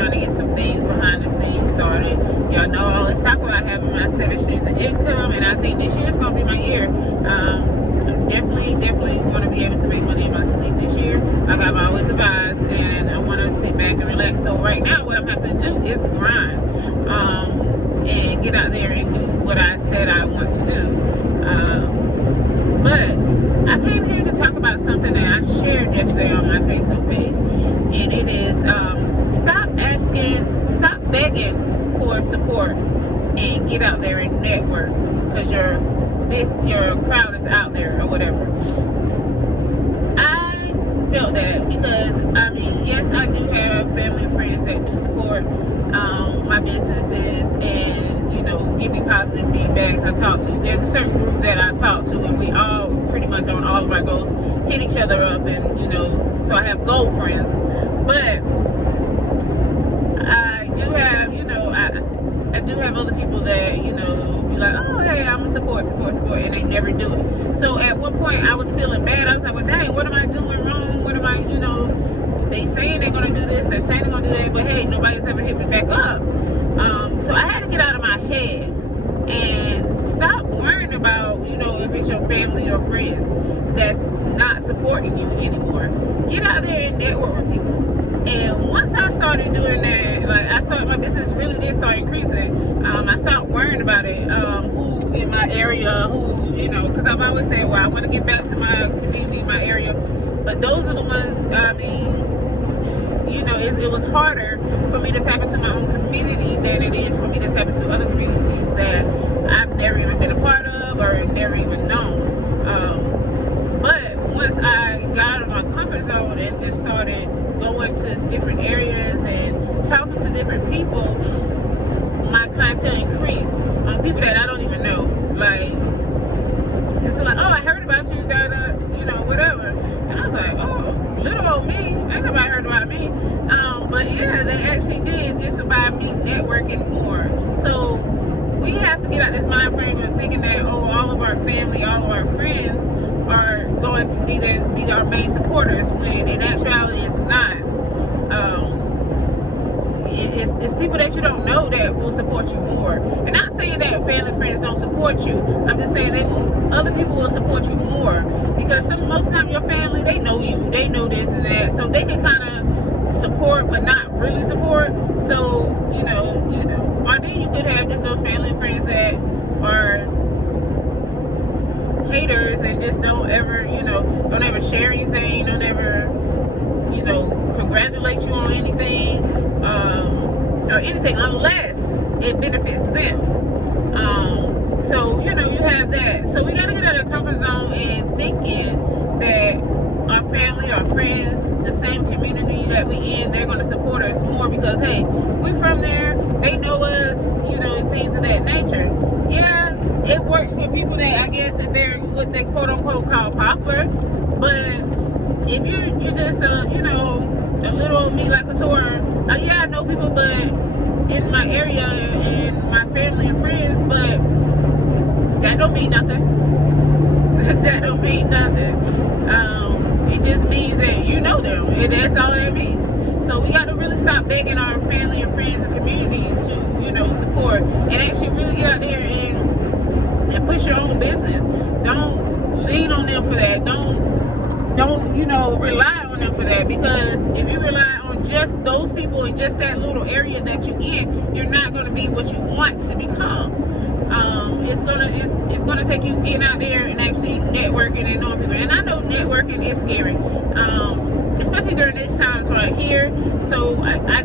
trying to get some things behind the scenes started. Y'all know I always talk about having my 7 streams of income, and I think this year is going to be my year. I'm definitely going to be able to make money in my sleep this year, like I've always advised, and I want to sit back and relax. So right now, what I'm having to do is grind, and get out there and do what I said I want to do. But I came here to talk about something that I shared yesterday on my Facebook page, and it is stop begging for support and get out there and network, because your crowd is out there or whatever. I felt that because, I mean, yes, I do have family and friends that do support my businesses and, you know, give me positive feedback. I talk to, there's a certain group that I talk to, and we all pretty much on all of our goals hit each other up, and, you know, so I have goal friends. But I do have, you know, I do have other people that, you know, be like, oh, hey, I'm a support, and they never do it. So at one point I was feeling bad. I was like, well, dang, what am I doing wrong? What am I, you know, they saying they're going to do this, they're saying they're going to do that, but hey, nobody's ever hit me back up. So I had to get out of my head and stop worrying about, you know, if it's your family or friends that's not supporting you anymore. Get out there and network with people. And once I started doing that, like my business really did start increasing. I stopped worrying about it, who in my area, who, you know, because I've always said, well, I want to get back to my community, my area. But those are the ones, I mean, you know, it was harder for me to tap into my own community than it is for me to tap into other communities that I've never even been a part of or never even known. But once I got out of my comfort zone and just started going to different areas and talking to different people, my clientele increased. People that I don't even know, like, just like, oh, I heard about you, you know, whatever. And I was like, oh, little old me, ain't nobody heard about me. But yeah, they actually did, just about me networking more. So we have to get out this mind frame of thinking that, oh, all of our family, all of our friends are going to be our main supporters, when in actuality it's not. It's people that you don't know that will support you more. And not saying that family friends don't support you. I'm just saying other people will support you more, because most of the time your family, they know you, they know this and that, so they can kind of support but not really support. So you know, or then you could have just those family friends that are haters and just don't ever share anything, don't ever, you know, congratulate you on anything, or anything, unless it benefits them. So, you know, you have that. So we gotta get out of the comfort zone and thinking that our family, our friends, the same community that we in, they're gonna support us more because, hey, we from there, they know us, you know, and things of that nature. Yeah, it works for people that, I guess, if they're what they quote unquote call popular. But if you're just you know, a little old me like a sword, yeah, I know people, but in my area and my family and friends, but that don't mean nothing. That don't mean nothing. It just means that you know them, and that's all it means. So we got to really stop begging our family and friends and community to, you know, support, and actually really get out there and push your own business. Don't lean on them for that. Don't, you know, rely on them for that, because if you rely on just those people in just that little area that you're in, you're not going to be what you want to become. It's gonna take you getting out there and actually networking and knowing people. And I know networking is scary, especially during these times right here. So I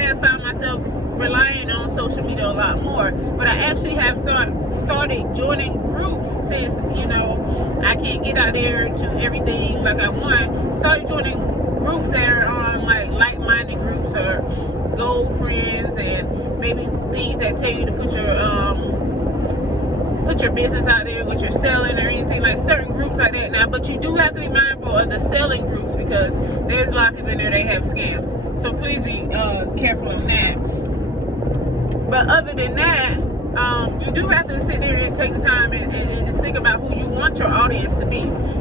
have found myself relying on social media a lot more, but I actually have started joining groups since, you know, I can't get out there to everything like I want. Started joining groups that are on like-minded groups or goal friends, and maybe things that tell you to put your business out there, what you're selling or anything, like certain groups like that now. But you do have to be mindful of the selling groups, because there's a lot of people in there, they have scams. So please be careful on that. But other than that, you do have to sit there and take the time and just think about who you want your audience to be.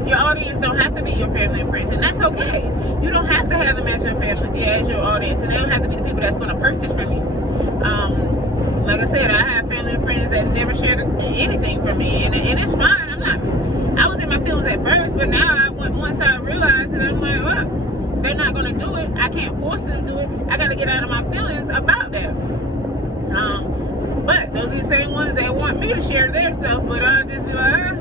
Your audience don't have to be your family and friends, and that's okay. You don't have to have them as your family, as your audience, and they don't have to be the people that's going to purchase from you. Like I said, I have family and friends that never shared anything from me, and it's fine. I was in my feelings at first, but now once I realized it, I'm like, well, they're not going to do it. I can't force them to do it. I got to get out of my feelings about that. But those are the same ones that want me to share their stuff, but I'll just be like,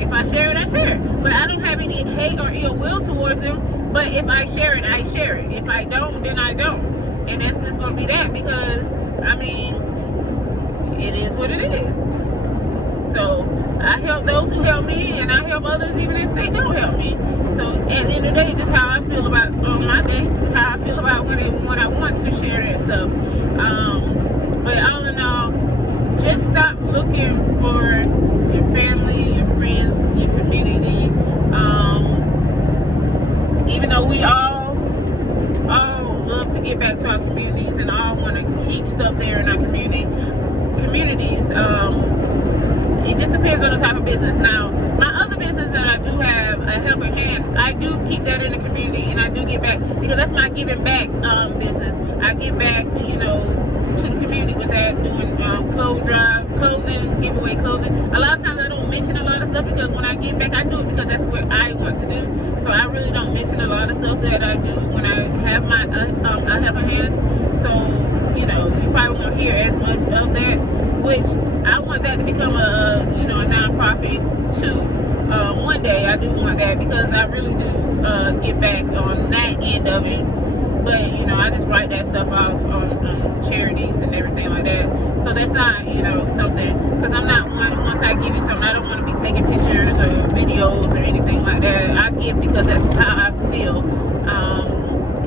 if I share it, I share it. But I don't have any hate or ill will towards them. But if I share it, I share it. If I don't, then I don't. And that's just going to be that, because, I mean, it is what it is. So I help those who help me, and I help others even if they don't help me. So at the end of the day, just how I feel about my day, how I feel about when I want to share that stuff. But all in all, just stop looking for your family, your friends, your community. Even though we all love to get back to our communities and all want to keep stuff there in our communities, it just depends on the type of business. Now, my other business that I do have, a helping hand, I do keep that in the community, and I do give back, because that's my giving back business. I give back, to the community with that, doing clothes drives, clothing, give away clothing. A lot of times I don't mention a lot of stuff, because when I give back, I do it because that's what I want to do. So I really don't mention a lot of stuff that I do when I have my helping hands. So, you probably won't hear as much of that, which I want that to become a nonprofit too. One day I do want that, because I really do get back on that end of it. But I just write that stuff off on charities and everything like that. So that's not something, because I'm not one. Once I give you something, I don't want to be taking pictures or videos or anything like that. I give because that's how I feel,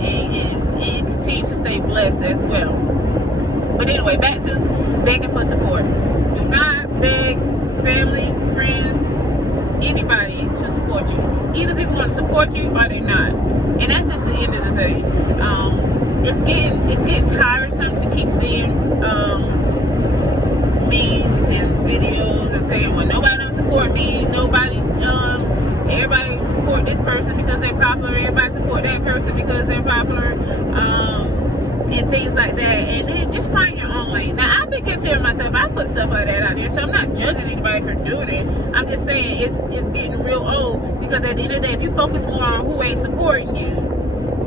and continue to stay blessed as well. But anyway, back to begging for support. Do not beg family, friends, anybody to support you. Either people want to support you or they're not, and that's just the end of the thing. It's getting tiresome to keep seeing memes and videos and saying, well, nobody don't support me, everybody support this person because they're popular, everybody support that person because they're popular, and things like that. And then just find your own lane. Now, I've been considering myself, I put stuff like that out there, so I'm not judging anybody for doing it. I'm just saying it's getting real old, because at the end of the day, if you focus more on who ain't supporting you,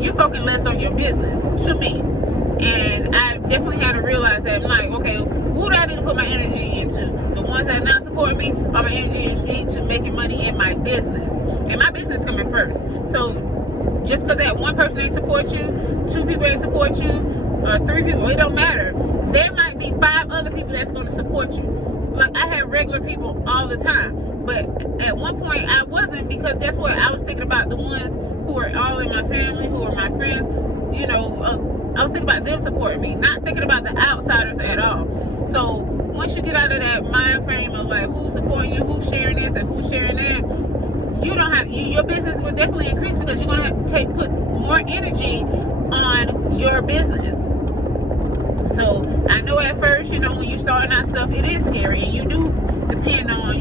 you're focusing less on your business, to me. And I definitely had to realize that. I'm like, okay, who do I need to put my energy into? The ones that not support me, or my energy into making money in my business? And my business coming first. So just because that one person ain't support you, two people ain't support you, or three people, it don't matter. There might be 5 other people that's going to support you. Like, I have regular people all the time. But at one point, I wasn't, because guess what? I was thinking about the ones who are all in my family, who are my friends. I was thinking about them supporting me, not thinking about the outsiders at all. So once you get out of that mind frame of like who's supporting you, who's sharing this and who's sharing that, you don't have your business will definitely increase, because you're gonna have to put more energy on your business. So I know at first, when you're starting out stuff, it is scary, and you do depend on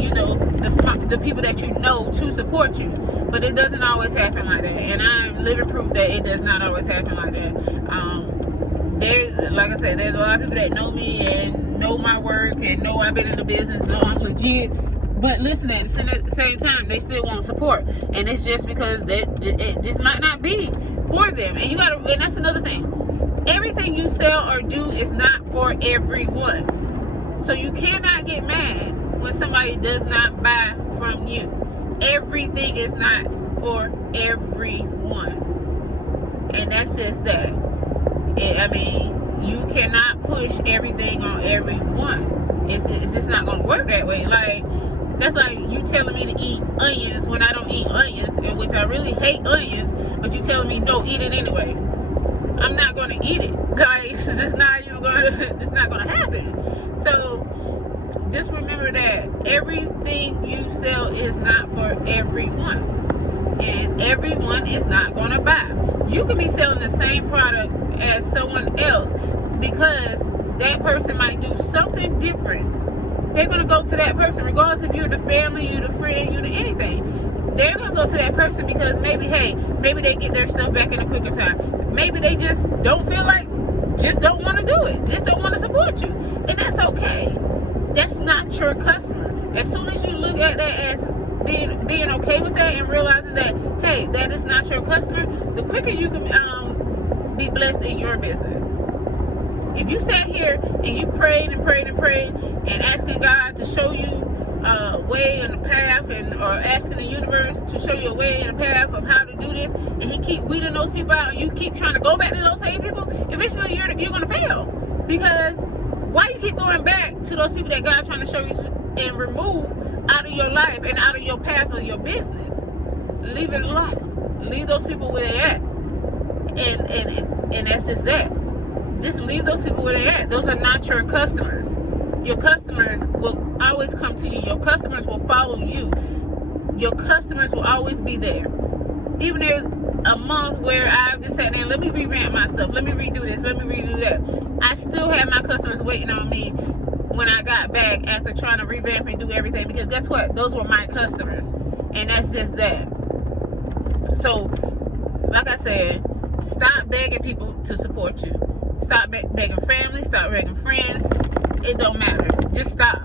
the people that you know to support you. But it doesn't always happen like that, and I'm living proof that it does not always happen like that. Like I said, there's a lot of people that know me and know my work and know I've been in the business, know I'm legit. But listen, at the same time, they still want support, and it's just because it just might not be for them. And that's another thing. Everything you sell or do is not for everyone. So you cannot get mad when somebody does not buy from you. Everything is not for everyone, and that's just that. You cannot push everything on everyone. It's just not going to work that way. Like, that's like you telling me to eat onions when I don't eat onions, in which I really hate onions, but you telling me no, eat it anyway. I'm not going to eat it. Like, it's not going to happen. So just remember that everything you sell is not for everyone, and everyone is not going to buy. You can be selling the same product as someone else, because that person might do something different. They're going to go to that person, regardless if you're the family, you're the friend, you're the anything. They're going to go to that person because maybe they get their stuff back in a quicker time. Maybe they just don't feel like, just don't want to do it. Just don't want to support you. And that's okay. That's not your customer. As soon as you look at that as being okay with that and realizing that, hey, that is not your customer, the quicker you can be blessed in your business. If you sat here and you prayed and prayed and prayed and asking God to show you a way and a path, or asking the universe to show you a way and a path of how to do this, and he keep weeding those people out, and you keep trying to go back to those same people, eventually you're going to fail. Because why you keep going back to those people that God's trying to show you and remove out of your life and out of your path of your business? Leave it alone. Leave those people where they're at. And that's just that. Just leave those people where they're at. Those are not your customers. Your customers will always come to you. Your customers will follow you. Your customers will always be there. Even there's a month where I've just sat there and let me revamp my stuff. Let me redo this. Let me redo that. I still have my customers waiting on me when I got back after trying to revamp and do everything. Because guess what? Those were my customers. And that's just that. So, like I said, stop begging people to support you. Stop begging family. Stop begging friends. It don't matter. Just stop.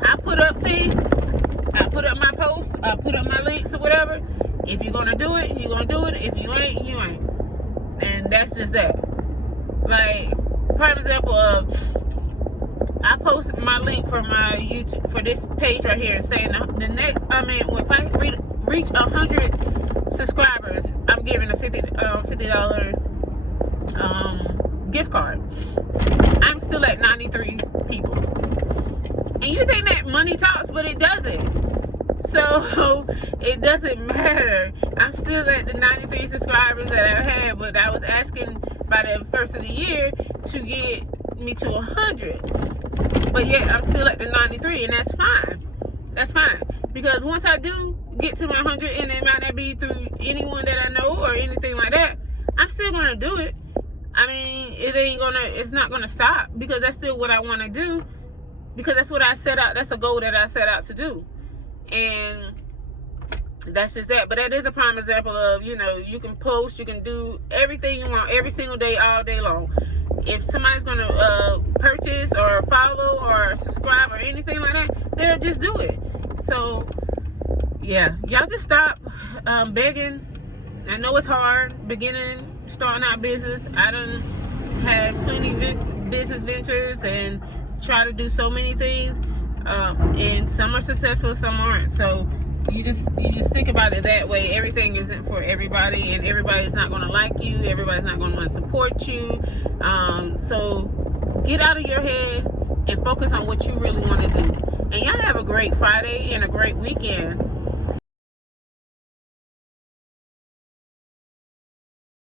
I put up things. I put up my posts. I put up my links or whatever. If you're going to do it, you're going to do it. If you ain't, you ain't. And that's just that. Like, prime example of, I posted my link for my YouTube, for this page right here, saying the next, if I reach 100 subscribers, I'm giving a $50 gift card. I'm still at 93 people. And you think that money talks, but it doesn't. So it doesn't matter. I'm still at the 93 subscribers that I had, but I was asking by the first of the year to get me to 100. But yet I'm still at the 93, and that's fine. That's fine. Because once I do get to my 100, and it might not be through anyone that I know or anything like that, I'm still gonna do it. I mean, it's not gonna stop, because that's still what I want to do, because that's what I set out. That's a goal that I set out to do, and that's just that. But that is a prime example of, you can post, you can do everything you want every single day, all day long. If somebody's gonna purchase or follow or subscribe or anything like that, they'll just do it. So yeah, y'all just stop begging. I know it's hard starting out business. I done had plenty business ventures and try to do so many things, and some are successful, some aren't. So you just think about it that way. Everything isn't for everybody, and everybody's not going to like you. Everybody's not going to support you. So get out of your head and focus on what you really want to do. And y'all have a great Friday and a great weekend.